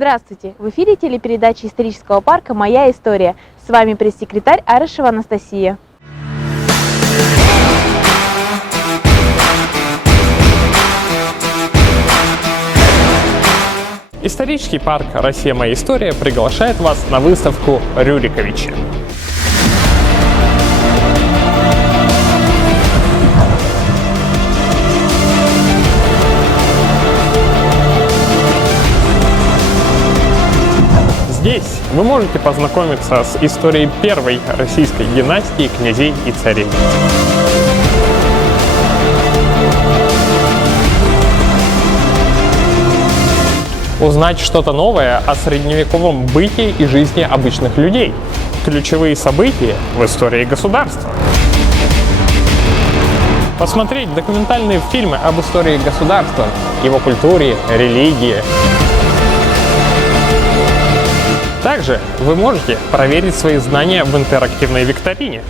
Здравствуйте! В эфире телепередача исторического парка «Моя история». С вами пресс-секретарь Арышева Анастасия. Исторический парк «Россия. Моя история» приглашает вас на выставку Рюриковичи. Здесь вы можете познакомиться с историей первой российской династии князей и царей. Узнать что-то новое о средневековом быте и жизни обычных людей. Ключевые события в истории государства. Посмотреть документальные фильмы об истории государства, его культуре, религии. Также вы можете проверить свои знания в интерактивной викторине.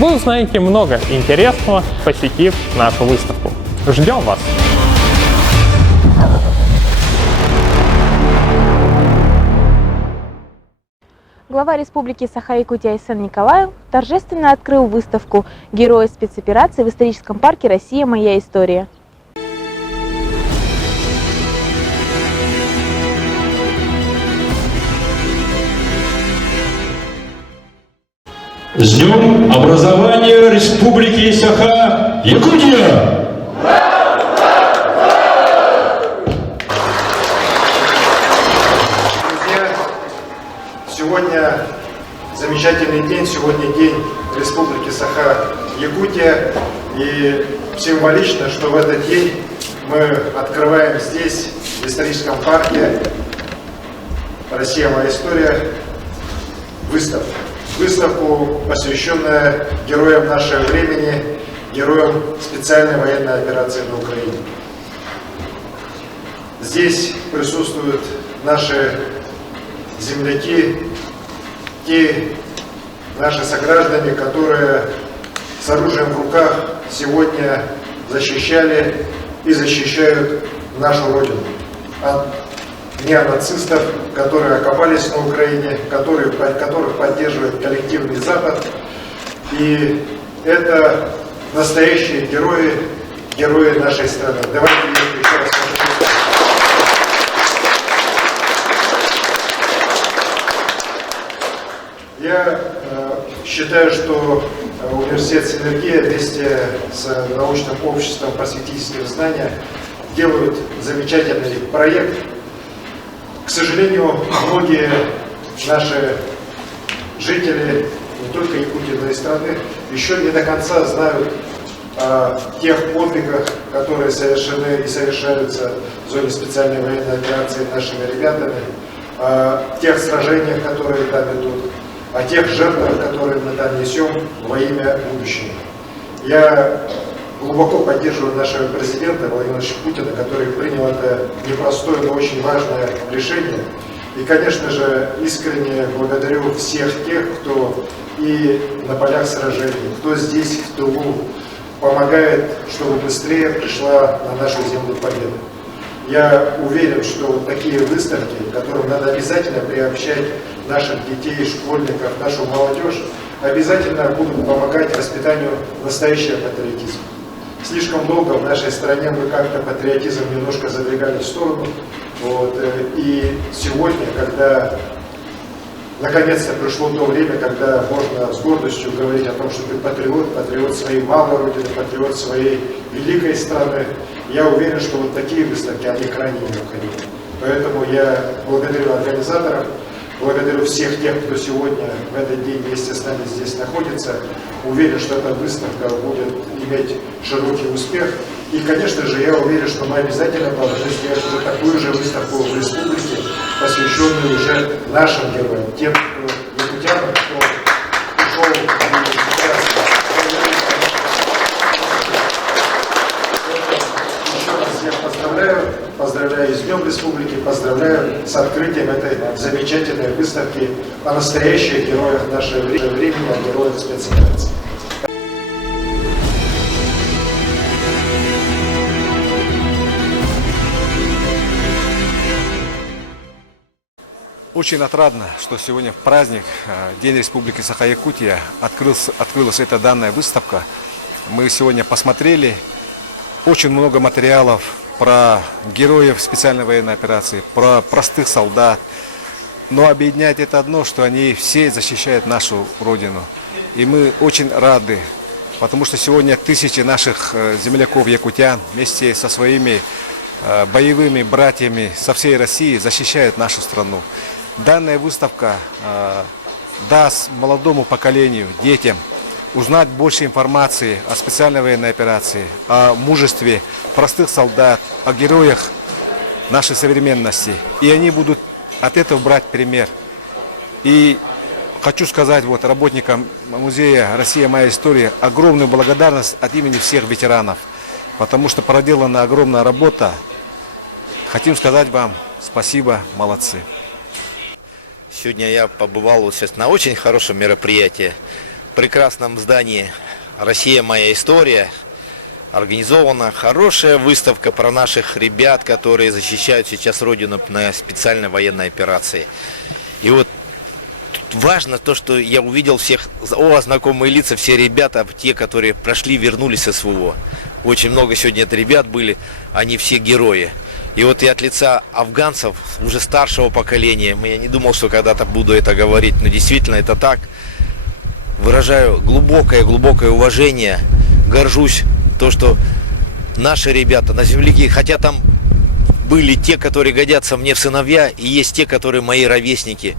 Вы узнаете много интересного, посетив нашу выставку. Ждем вас! Глава Республики Саха-Якутия Айсен Николаев торжественно открыл выставку «Герои спецоперации» в историческом парке «Россия. Моя история». С днем образования Республики Саха-Якутия! Сегодня замечательный день, сегодня день Республики Саха-Якутия, и символично, что в этот день мы открываем здесь, в историческом парке «Россия. Моя история», выставку, посвященную героям нашего времени, героям специальной военной операции на Украине. Здесь присутствуют наши земляки, те наши сограждане, которые с оружием в руках сегодня защищали и защищают нашу Родину от неонацистов, которые окопались на Украине, которых поддерживает коллективный Запад. И это настоящие герои нашей страны. Давайте их еще раз пожалуйста. Я считаю, что университет Синергия вместе с научным обществом просветительских знаний делают замечательный проект. К сожалению, многие наши жители, не только Якутии, но и страны, еще не до конца знают о тех подвигах, которые совершены и совершаются в зоне специальной военной операции нашими ребятами, о тех сражениях, которые там идут, о тех жертвах, которые мы там несем во имя будущего. Я глубоко поддерживаю нашего президента Владимира Владимировича Путина, который принял это непростое, но очень важное решение. И, конечно же, искренне благодарю всех тех, кто и на полях сражений, кто здесь, в тылу, помогает, чтобы быстрее пришла на нашу землю победа. Я уверен, что вот такие выставки, которым надо обязательно приобщать наших детей, школьников, нашу молодежь, обязательно будут помогать воспитанию настоящего патриотизма. Слишком долго в нашей стране мы как-то патриотизм немножко задвигали в сторону. И сегодня, когда наконец-то пришло то время, когда можно с гордостью говорить о том, что ты патриот своей малой родины, патриот своей великой страны, я уверен, что вот такие выставки, они крайне необходимы. Поэтому я благодарю организаторов, благодарю всех тех, кто сегодня в этот день вместе с нами здесь находится. Уверен, что эта выставка будет иметь широкий успех. И, конечно же, я уверен, что мы обязательно должны сделать уже такую же выставку в республике, посвященную уже нашим героям, тем, кто якутянам, кто ушел Еще раз всех поздравляю с Днем Республики, поздравляю с открытием этой замечательной выставки о настоящих героях нашего времени, о героях спецоперации. очень отрадно, что сегодня в праздник, День Республики Саха-Якутия, открылась эта данная выставка. Мы сегодня посмотрели очень много материалов про героев специальной военной операции, про простых солдат. Но объединяет это одно, что они все защищают нашу Родину. И мы очень рады, потому что сегодня тысячи наших земляков-якутян вместе со своими боевыми братьями со всей России защищают нашу страну. Данная выставка даст молодому поколению, детям, узнать больше информации о специальной военной операции, о мужестве простых солдат, о героях нашей современности. И они будут от этого брать пример. И хочу сказать работникам музея «Россия. Моя история» огромную благодарность от имени всех ветеранов, потому что проделана огромная работа. Хотим сказать вам спасибо, молодцы. Сегодня я побывал сейчас на очень хорошем мероприятии, в прекрасном здании «Россия. Моя история». Организована хорошая выставка про наших ребят, которые защищают сейчас Родину на специальной военной операции. И вот важно то, что я увидел всех, знакомые лица, все ребята, те, которые прошли, вернулись с СВО. Очень много сегодня это ребят были, они все герои. И вот я от лица афганцев, уже старшего поколения, я не думал, что когда-то буду это говорить, но действительно это так, выражаю глубокое уважение, горжусь то, что наши ребята на земляки, хотя там были те, которые годятся мне в сыновья, и есть те, которые мои ровесники,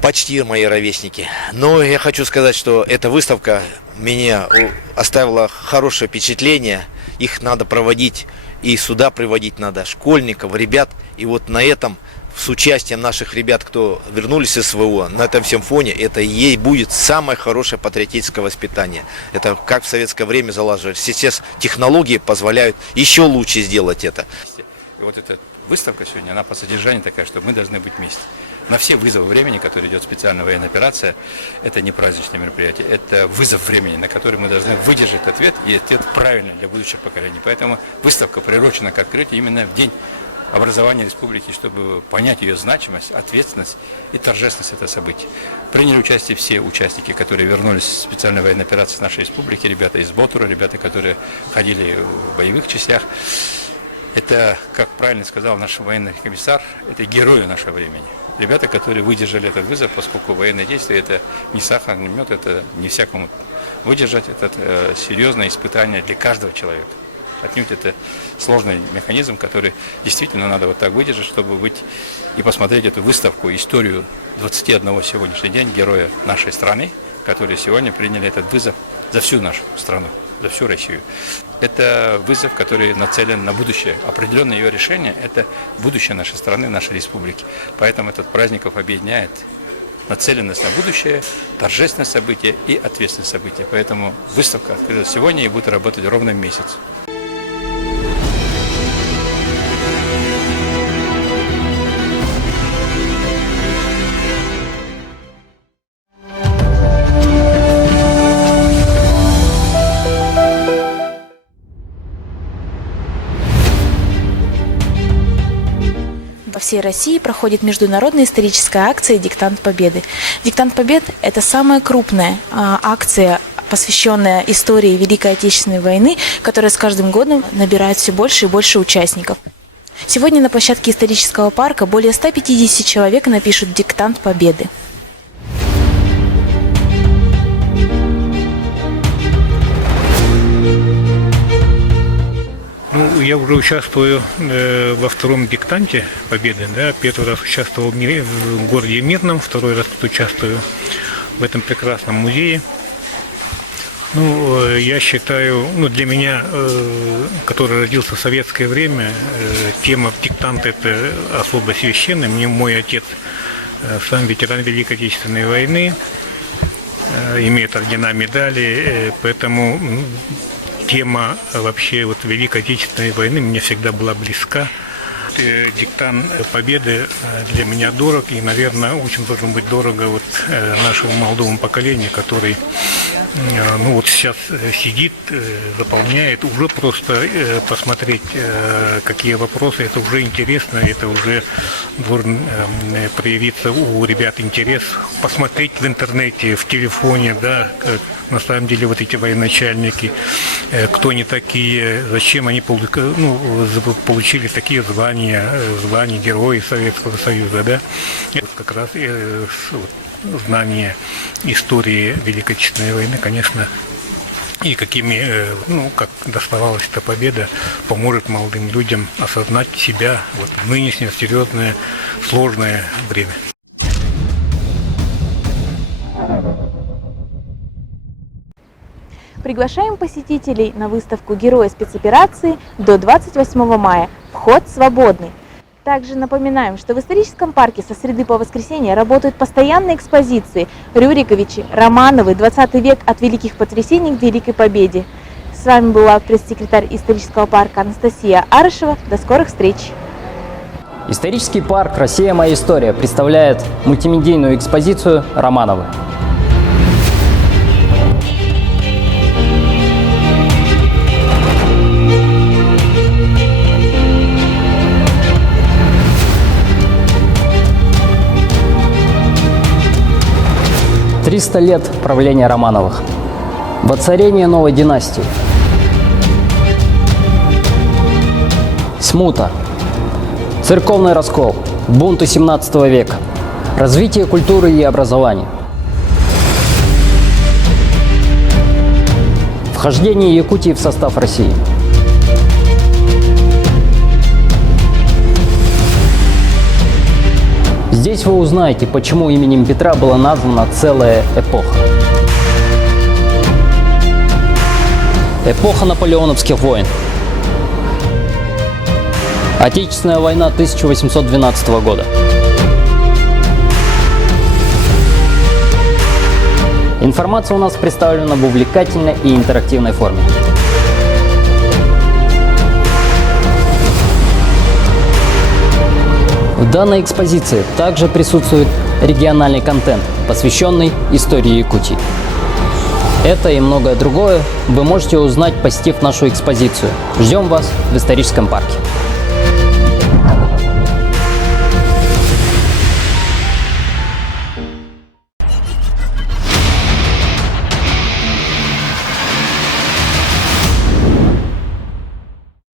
почти мои ровесники. Но я хочу сказать, что эта выставка меня оставила хорошее впечатление, их надо проводить, и сюда приводить надо школьников, ребят, и вот на этом, с участием наших ребят, кто вернулись из СВО, на этом всем фоне, это и будет самое хорошее патриотическое воспитание. Это как в советское время залаживали. Сейчас технологии позволяют еще лучше сделать это. И вот эта выставка сегодня, она по содержанию такая, что мы должны быть вместе. На все вызовы времени, которые идет специальная военная операция, это не праздничное мероприятие, это вызов времени, на который мы должны выдержать ответ, и ответ правильный для будущих поколений. Поэтому выставка приурочена к открытию именно в день образования республики, чтобы понять ее значимость, ответственность и торжественность этого события. Приняли участие все участники, которые вернулись в специальной военной операции с нашей республики, ребята из Ботура, ребята, которые ходили в боевых частях. Это, как правильно сказал наш военный комиссар, это герои нашего времени. Ребята, которые выдержали этот вызов, поскольку военные действия это не сахар, не мед, это не всякому выдержать, это серьезное испытание для каждого человека. Отнюдь это сложный механизм, который действительно надо вот так выдержать, чтобы быть и посмотреть эту выставку, историю 21 сегодняшний день героя нашей страны, которые сегодня приняли этот вызов за всю нашу страну, за всю Россию. Это вызов, который нацелен на будущее. Определенное ее решение – это будущее нашей страны, нашей республики. Поэтому этот праздник объединяет нацеленность на будущее, торжественное событие и ответственное событие. Поэтому выставка открылась сегодня и будет работать ровно месяц. По всей России проходит международная историческая акция «Диктант Победы». «Диктант Побед» – это самая крупная акция, посвященная истории Великой Отечественной войны, которая с каждым годом набирает все больше и больше участников. Сегодня на площадке исторического парка более 150 человек напишут «Диктант Победы». Я уже участвую во втором диктанте Победы. Да? Первый раз участвовал в городе Мирном, второй раз тут участвую в этом прекрасном музее. Я считаю, для меня, который родился в советское время, тема диктанта это особо священная. Мне мой отец сам ветеран Великой Отечественной войны, имеет ордена, медали, поэтому тема вообще Великой Отечественной войны мне всегда была близка. Диктант Победы для меня дорог и, наверное, очень должен быть дорого нашему молодому поколению, который ну вот сейчас сидит, заполняет, уже просто посмотреть, какие вопросы, это уже интересно, это уже должен проявиться у ребят интерес, посмотреть в интернете, в телефоне, да, на самом деле вот эти военачальники, кто они такие, зачем они получили такие звания Герои Советского Союза, да, это как раз знание истории Великой Отечественной войны, конечно, и как доставалась эта победа, поможет молодым людям осознать себя вот в нынешнее серьезное, сложное время. Приглашаем посетителей на выставку «Герои спецоперации» до 28 мая. Вход свободный. Также напоминаем, что в историческом парке со среды по воскресенье работают постоянные экспозиции Рюриковичи, Романовы, 20 век от великих потрясений к Великой Победе. С вами была пресс-секретарь исторического парка Анастасия Арышева. До скорых встреч! Исторический парк «Россия. Моя история» представляет мультимедийную экспозицию «Романовы». «300 лет правления Романовых. Воцарение новой династии. Смута. Церковный раскол. Бунты 17 века. Развитие культуры и образования. Вхождение Якутии в состав России. Здесь вы узнаете, почему именем Петра была названа целая эпоха. Эпоха наполеоновских войн. Отечественная война 1812 года. Информация у нас представлена в увлекательной и интерактивной форме. В данной экспозиции также присутствует региональный контент, посвященный истории Якутии. Это и многое другое вы можете узнать, посетив нашу экспозицию. Ждем вас в историческом парке.